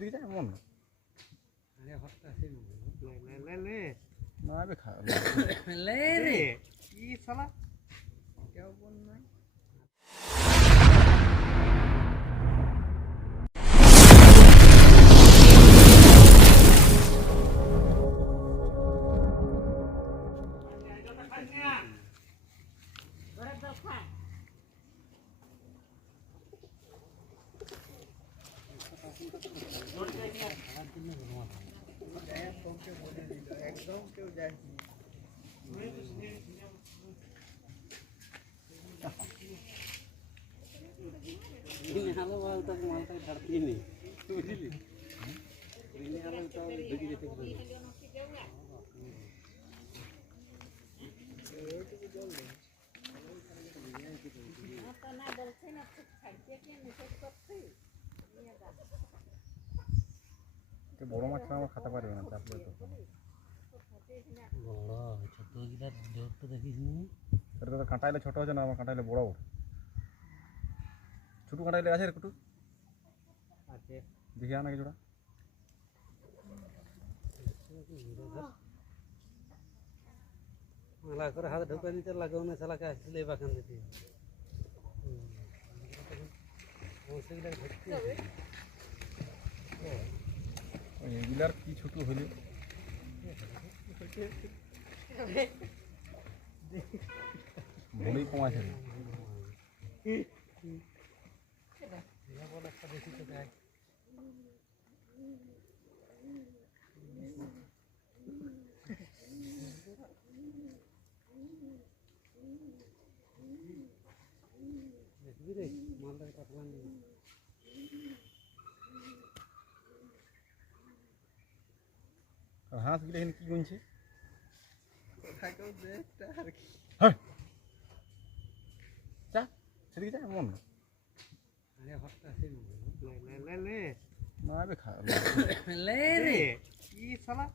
সেদিকে যায় এমন না। না বে কি শালা কেউ বল নাই। একদম কেউ যায় हालो वाला तक मालता धरती नहीं बुझली रीने हालो तो देखि जेते বড় মাছ আমার খাতে পারবে না চাপলে তো বড় ছোট গিলা জোর তো দেখিস নি এটা তো কাঁটাইলে ছোট হচ্ছে না আমার কাঁটাইলে বড় ওঠে ছোট কাঁটাইলে আছে একটু আছে দেখি আনা কিছুটা मला कर हात ढोकानी तर लागवणे चला काय असले बाकान देते এগুলার কি ছোট হইলে ভুলেই কমাছে হাঁস গিলে এখানে কি গুনছে যা সেদিকে যা এমন না না বে কি শালা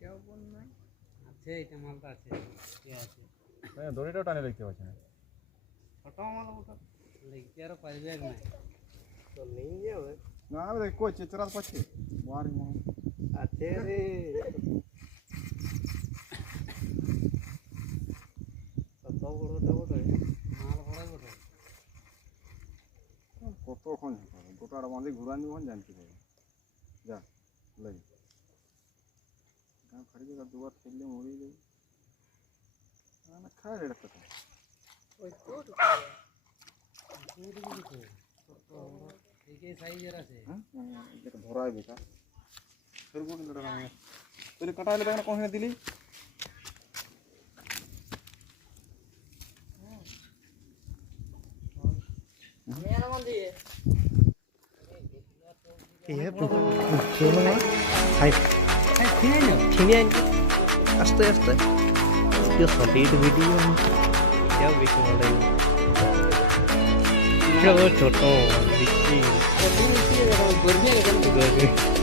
কেউ বল নাই আছে এটা মালটা আছে কি আছে দড়িটাও টানে দেখতে পাচ্ছি না ছোট মাল ওটা লাগতে আর পারবে না তো নেই যাবে না বে কই চেচরা পাচ্ছে ওয়ারি মন আছে রে কত বড়টা বড় মাল বড় বড় কতক্ষণ গোটা বাঁধে ঘুরান যখন জানতে হবে যা লাগে খাড়ি জায়গা দুবার খেললে মরেই যাবে না খায় এটা কথা ওই তো এই সাইজের আছে হ্যাঁ এটা ধরাই বেকার সরবো কিন্তু তুই কাটাইলে দেখনা কোনখানে দিলি ये चलो ना हाय ठीक है आस्ते आस्ते ये सॉलिड वीडियो क्या वीडियो वाला है छोटो छोटो